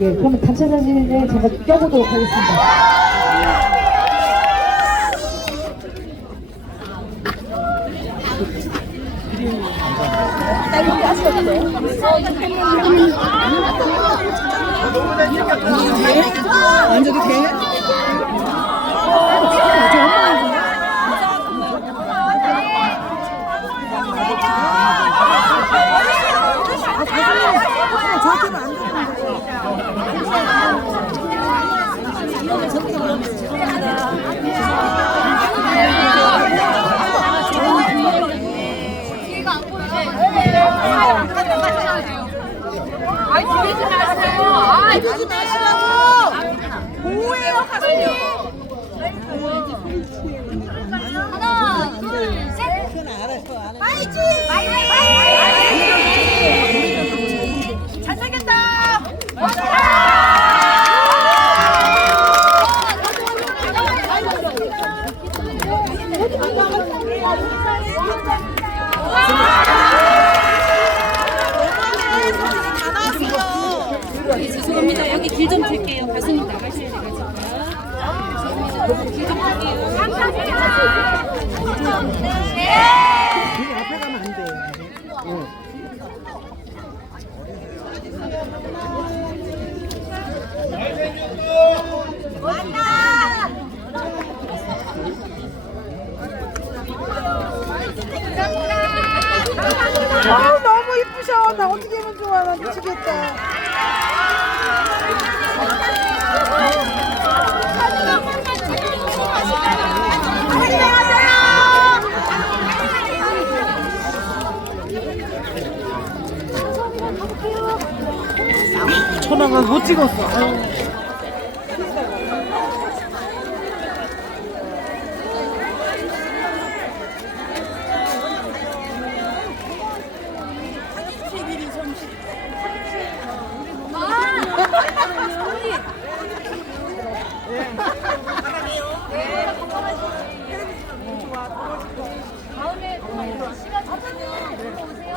예, 그러면 단체 사진을 제가 껴보도록 하겠습니다. 앉아도 돼? 아이 들리지 마세요. 아이 들리지 마시라고. 뭐예요, 가수님? 하나, 둘, 셋. 파이팅! 파이팅! 죄송합니다. 여기 길좀 틀게요. 가수님 나가셔야 돼가지고요. 길좀 틀게요. 앞에 가면 안 돼. 아 너무 이쁘셔. 나 어떻게 하면 좋아. 나 미치겠다. 천왕은 못 찍었어. 아유. 다음에 시간 잡으면 놀러 오세요.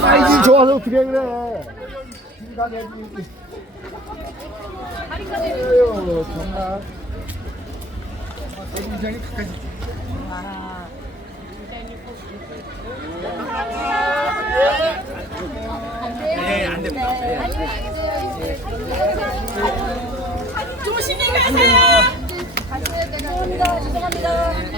사이즈 좋아서 어떻게 그래. 긴가내지. 아유, 정말. 굉장히 가까이. 조심히 가세요. 죄송합니다. 죄송합니다.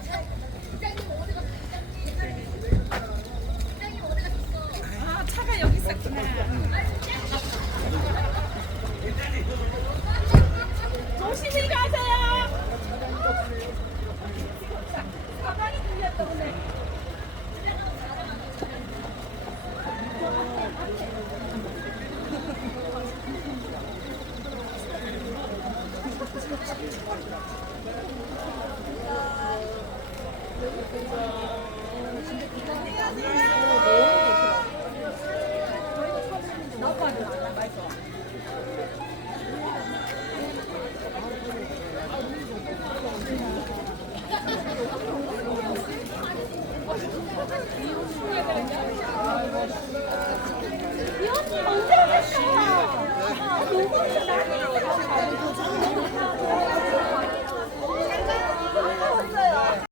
조심히 가세요. 가방이 들렸다 오늘. 이 언니 언